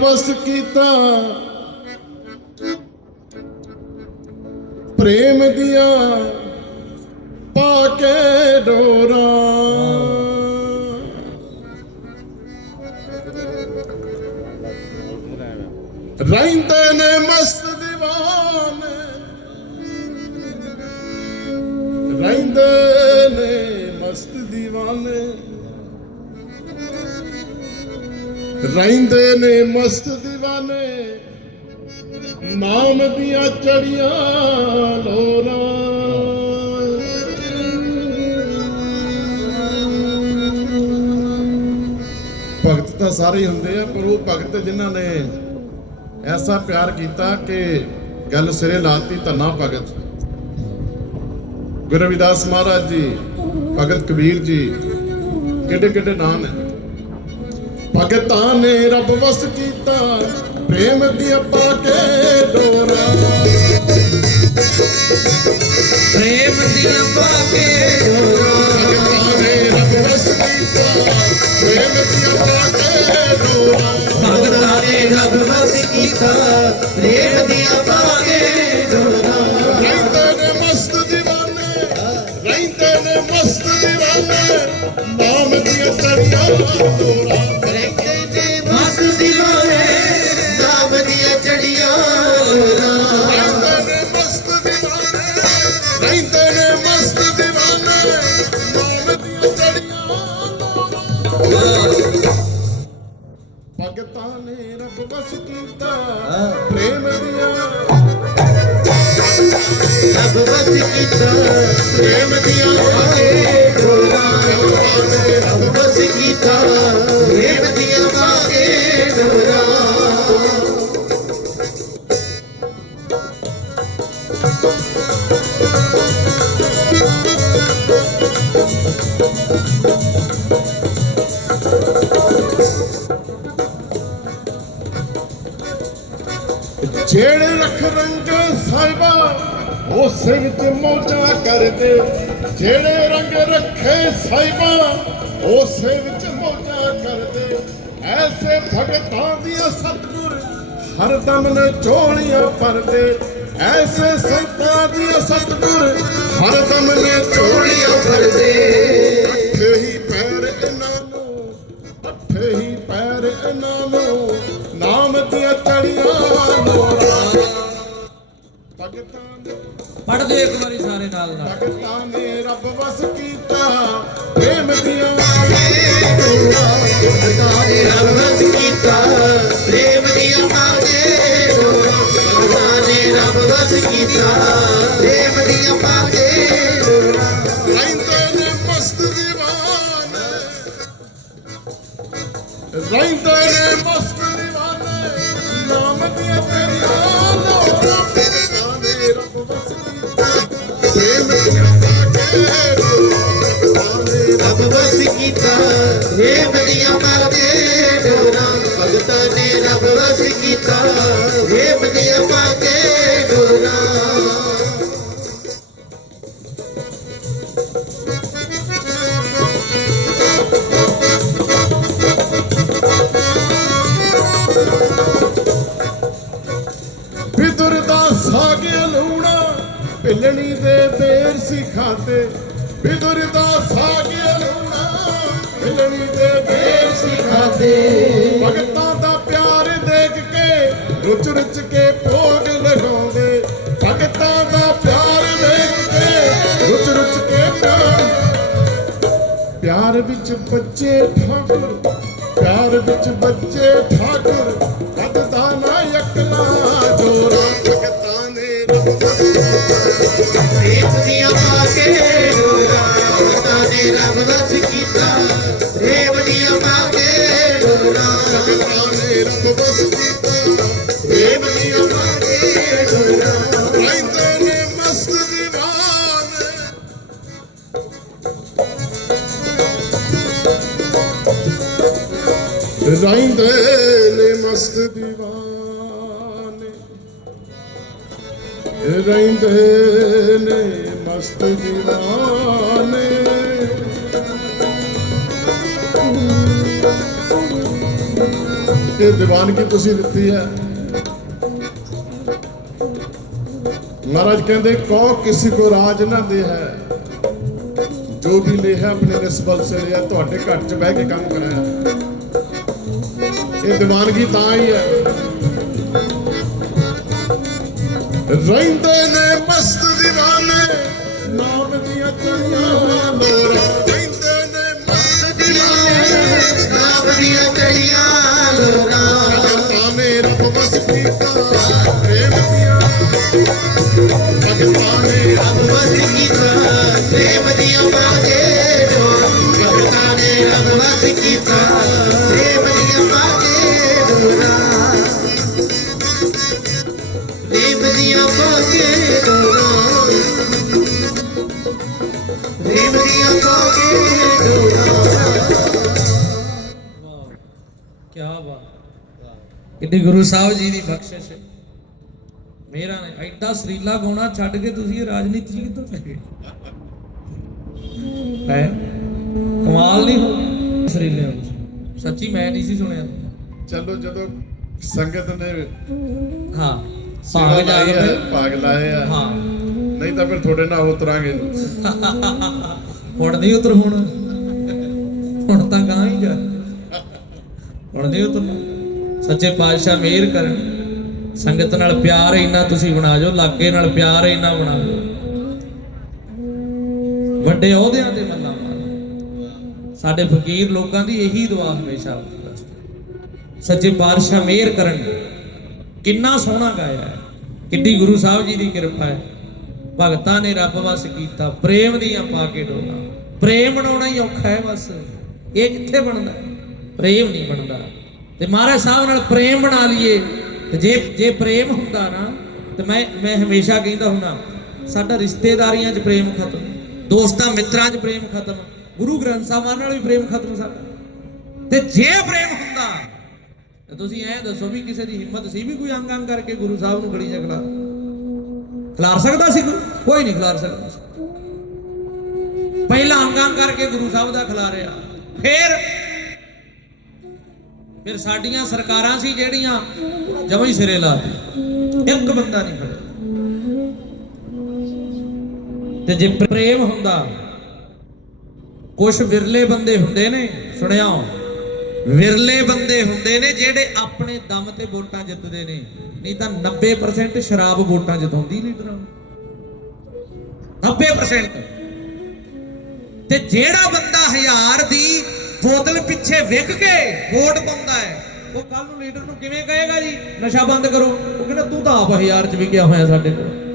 ਵਸ ਕੀਤਾ। ਪ੍ਰੇਮ ਦੀਆਂ ਪਾ ਕੇ ਡੋਰਾ। ਰਹਿੰਦੇ ਨੇ ਮਸਤ ਦੀਵਾਨੇ। ਰਹਿੰਦੇ ਨੇ ਮਸਤ ਦੀਵਾਨੇ। ਰਹਿੰਦੇ ਨੇ ਮਸਤ دیਵਾਨੇ ਨਾਮ ਦੀਆਂ ਚੜੀਆਂ ਲੋਰਾਂ। ਭਗਤ ਤਾਂ ਸਾਰੇ ਹੀ ਹੁੰਦੇ ਆ, ਪਰ ਉਹ ਭਗਤ ਜਿਨ੍ਹਾਂ ਨੇ ਐਸਾ ਪਿਆਰ ਕੀਤਾ ਕਿ ਗੱਲ ਸਿਰੇ ਲਾਤੀ ਧੰਨਾ ਭਗਤ। ਗੁਰੂ ਰਵਿਦਾਸ ਮਹਾਰਾਜ ਜੀ, ਭਗਤ ਕਬੀਰ ਜੀ ਕਿੱਡੇ ਕਿੱਡੇ ਨਾਮ ਹੈ ਭਗਤਾਂ ਨੇ ਰੱਬ ਵਸ ਕੀਤਾ ਪ੍ਰੇਮ ਦੀ ਪਾ ਕੇ ਡੋਰਾ। ਪ੍ਰੇਮ ਦੀਆਂ ਪਾਕੇ ਭਗਤਾਂ ਨੇ ਰੱਬ ਵਸ ਕੀਤਾ ਪ੍ਰੇਮ ਦੀ ਪਾ ਕੇ ਡੋਰਾ। ਭਗਤਾਂ ਨੇ ਰੱਬ ਵਸ ਕੀਤਾ ਪ੍ਰੇਮ ਰੱਬ ਬਸ ਕੀਤਾ ਪ੍ਰੇਮ ਦੀਆਂ ਰੱਬ ਵਸ ਕੀਤਾ ਜਿਹੜੇ ਰੱਖ ਰੰਗ ਸਾਹਿਬਾ, ਉਸੇ ਵਿੱਚ ਮੌਜਾਂ ਕਰਦੇ। ਜਿਹੜੇ ਰੰਗ ਰੱਖੇ ਸਾਹਿਬਾ, ਉਸੇ ਵਿੱਚ ਮੌਜਾਂ ਕਰਦੇ। ਐਸੇ ਭਗਤਾਂ ਦੀਆਂ ਸਤਿਗੁਰ ਹਰਦਮ ਨੇ ਝੋਲੀਆਂ ਭਰਦੇ। ਐਸੇ ਸੰਤਾਂ ਦੀਆਂ ਸਤਿਗੁਰ ਹਰਦਮ ਨੇ ਝੋਲੀਆਂ ਭਰਦੇ। ਅੱਠੇ ਹੀ ਪੈਰ ਇਹਨਾਂ ਨੂੰ, ਅੱਠੇ ਹੀ ਪੈਰ ਇਹਨਾਂ ਨੂੰ। ਨੇ ਪੜ੍ਹ ਇੱਕ ਵਾਰੀ ਸਾਰੇ ਨਾਲ ਨਾਲ। ਭਗਤਾਂ ਨੇ ਰੱਬ ਵਸ ਕੀਤਾ ਪ੍ਰੇਮ ਦੀਆਂ ਭਗਤਾਂ ਨੇ ਰੱਬ ਵਸ ਕੀਤਾ। ਬਿਦਰ ਦਾ ਲੂਣਾ, ਪਿਲਣੀ ਦੇ ਬੇਰ ਸਿਖਾਤੇ ਬਿਦਰ ਦਾ ਸਾਗ ਲੂਣਾ, ਪਿਲਣੀ ਦੇ ਬੇਰ ਸਿਖਾਤੇ ਭਗਤਾਂ ਦਾ ਪਿਆਰ ਦੇਖ ਕੇ, ਰੁੱਚ ਰੁੱਚ ਕੇ ਭੋਗ ਲਗਾਉਂਦੇ। ਭਗਤਾਂ ਦਾ ਪਿਆਰ ਦੇਖ ਕੇ, ਰੁੱਚ ਰੁੱਚ ਕੇ ਪਿਆਰ ਵਿੱਚ ਬੱਚੇ ਠਾਕੁਰ, ਪਿਆਰ ਵਿੱਚ ਬੱਚੇ ਠਾਕੁਰ ਕਦਦਾ ਨਾ ਮਸਤ دیਵਾਨੇ ਇਹ دیਵਾਨਗੀ ਤੁਸੀਂ ਦਿੱਤੀ ਹੈ? ਮਹਾਰਾਜ ਕਹਿੰਦੇ ਕੋ ਕਿਸੇ ਕੋ ਰਾਜ ਨਾ ਦੇ ਹੈ। ਜੋ ਵੀ ਲੈ ਹੈ, ਆਪਣੇ ਰਿਸਬਲ ਸੇ ਲਿਆ ਤੁਹਾਡੇ ਘਰ ਚ ਬਹਿ ਕੇ ਕੰਮ ਕਰਾਇਆ। ਇਹ دیਵਾਨਗੀ ਤਾਂ ਹੀ ਹੈ? ਰਹਿੰਦੇ ਨੇ ਮਸਤ دیਵਾਨੇ ਨਾਮ ਦੀਆਂ ਚੜੀਆਂ ਮੋਰ ਰਹਿੰਦੇ ਨੇ ਮਸਤ دیਵਾਨੇ ਨਾਮ ਦੀਆਂ ਚੜੀਆਂ ਲੋਕਾਂ ਆਨੇ ਰੱਬ ਵਸ ਕੀਤਾ ਪ੍ਰੇਮ ਦੀਆਂ ਦੀਆਂ ਡੋਰਾਂ ਡੋਰਾਂ ਕੀ ਬਾਤ ਗੁਰੂ ਸਾਹਿਬ ਜੀ ਦੀ ਬਖਸ਼ਿਸ਼ ਹੈ। ਮੇਰਾ ਨੇ ਐਡਾ ਸਰੀਲਾ ਗਾਉਣਾ ਛੱਡ ਕੇ ਤੁਸੀਂ ਰਾਜਨੀਤੀ ਚ ਕਿੱਥੋਂ ਪੈ ਗਏ? ਹੈ? ਕਮਾਲ ਨਹੀਂ ਹੋ ਸਰੀਲਿਆਂ ਵਿੱਚ। ਸੱਚੀ ਮੈਂ ਨਹੀਂ ਸੀ ਸੁਣਿਆ। ਚਲੋ ਜਦੋਂ ਸੰਗਤ ਨੇ ਹਾਂ। ਭਾਗ ਭਾਗ ਹਾਂ। ਨਹੀਂ ਤਾਂ ਫਿਰ ਤੁਹਾਡੇ ਨਾਲ ਉਤਰਾਂਗੇ। ਹੁਣ ਨਹੀਂ ਉਤਰ ਹੁਣ। ਹੁਣ ਤਾਂ ਗਾਂ ਹੀ ਜਾ। ਹੁਣ ਨਹੀਂ ਉਤਰ ਸੱਚੇ ਪਾਤਸ਼ਾਹ ਮਿਹਰ ਕਰਨ। ਸੰਗਤ ਨਾਲ ਪਿਆਰ ਇੰਨਾ ਤੁਸੀਂ ਬਣਾ ਜੋ ਲਾਗੇ ਨਾਲ ਪਿਆਰ ਇੰਨਾ ਬਣਾ ਜੋ ਵੱਡੇ ਅਹੁਦਿਆਂ ਤੇ ਮੱਲਾ ਮਾਰ। ਸਾਡੇ ਫਕੀਰ ਲੋਕਾਂ ਦੀ ਇਹੀ ਦੁਆ ਹਮੇਸ਼ਾ। ਸੱਚੇ ਪਾਤਸ਼ਾਹ ਮਿਹਰ ਕਰਨ। ਕਿੰਨਾ ਸੋਹਣਾ ਗਾਇਆ ਹੈ। ਕਿੱਡੀ ਗੁਰੂ ਸਾਹਿਬ ਜੀ ਦੀ ਕਿਰਪਾ ਹੈ। ਭਗਤਾਂ ਨੇ ਰੱਬ ਵਸ ਕੀਤਾ। ਪ੍ਰੇਮ ਦੀਆਂ ਪਾ ਕੇ ਡੋਲਾ। ਪ੍ਰੇਮ ਬਣਾਉਣਾ ਹੀ ਔਖਾ ਹੈ ਬਸ। ਇਹ ਕਿੱਥੇ ਬਣਦਾ? ਪ੍ਰੇਮ ਨਹੀਂ ਬਣਦਾ। ਤੇ ਮਹਾਰਾਜ ਸਾਹਿਬ ਨਾਲ ਪ੍ਰੇਮ ਬਣਾ ਲਈਏ। ਤੇ ਜੇ ਜੇ ਪ੍ਰੇਮ ਹੁੰਦਾ ਨਾ, ਤੇ ਮੈਂ ਮੈਂ ਹਮੇਸ਼ਾ ਕਹਿੰਦਾ ਹੁੰਦਾ, ਸਾਡਾ ਰਿਸ਼ਤੇਦਾਰੀਆਂ 'ਚ ਪ੍ਰੇਮ ਖਤਮ, ਦੋਸਤਾਂ ਮਿੱਤਰਾਂ 'ਚ ਪ੍ਰੇਮ ਖਤਮ, ਗੁਰੂ ਗ੍ਰੰਥ ਸਾਹਿਬ ਨਾਲ ਵੀ ਪ੍ਰੇਮ ਖਤਮ ਸਾਡਾ। ਤੇ ਜੇ ਪ੍ਰੇਮ ਹੁੰਦਾ ਤੇ ਤੁਸੀਂ ਐਂ ਦੱਸੋ ਵੀ ਕਿਸੇ ਦੀ ਹਿੰਮਤ ਸੀ ਵੀ ਕੋਈ ਅੰਗ ਅੰਗ ਕਰਕੇ ਗੁਰੂ ਸਾਹਿਬ ਨੂੰ ਗਲੀ ਜਗਲਾ ਖਿਲਾਰ ਸਕਦਾ ਸੀ ਕੋਈ? ਕੋਈ ਨਹੀਂ ਖਿਲਾਰ ਸਕਦਾ ਸੀ। ਪਹਿਲਾਂ ਅੰਗ ਅੰਗ ਕਰਕੇ ਗੁਰੂ ਸਾਹਿਬ ਦਾ ਖਿਲਾਰਿਆ ਫਿਰ ਫਿਰ ਸਾਡੀਆਂ ਸਰਕਾਰਾਂ ਸੀ ਜਿਹੜੀਆਂ ਜਮਾਂ ਹੀ ਸਿਰੇ ਲਾ ਇੱਕ ਬੰਦਾ ਨਹੀਂ ਖੜਿਆ। ਤੇ ਜੇ ਪ੍ਰੇਮ ਹੁੰਦਾ ਕੁਝ ਵਿਰਲੇ ਬੰਦੇ ਹੁੰਦੇ ਨੇ, ਸੁਣਿਆ ਵਿਰਲੇ ਬੰਦੇ ਹੁੰਦੇ ਨੇ ਜਿਹੜੇ ਆਪਣੇ ਦਮ ਤੇ ਵੋਟਾਂ ਜਿੱਤਦੇ ਨੇ। ਨਹੀਂ ਤਾਂ 90% ਸ਼ਰਾਬ ਵੋਟਾਂ ਜਿਤਾਉਂਦੀ ਲੀਡਰਾਂ ਨੂੰ। 90% ਤੇ ਜਿਹੜਾ ਬੰਦਾ ਹਜ਼ਾਰ ਦੀ ਬੋਤਲ ਪਿੱਛੇ ਵਿਕ ਕੇ ਵੋਟ ਪਾਉਂਦਾ ਹੈ, ਉਹ ਕੱਲ ਨੂੰ ਲੀਡਰ ਨੂੰ ਕਿਵੇਂ ਕਹੇਗਾ ਜੀ, ਨਸ਼ਾ ਬੰਦ ਕਰੋ। ਉਹ ਕਹਿੰਦਾ, ਤੂੰ ਤਾਂ ਆਪ ਹਜ਼ਾਰ ਚ ਵਿਕਿਆ ਹੋਇਆ ਸਾਡੇ ਕੋਲ।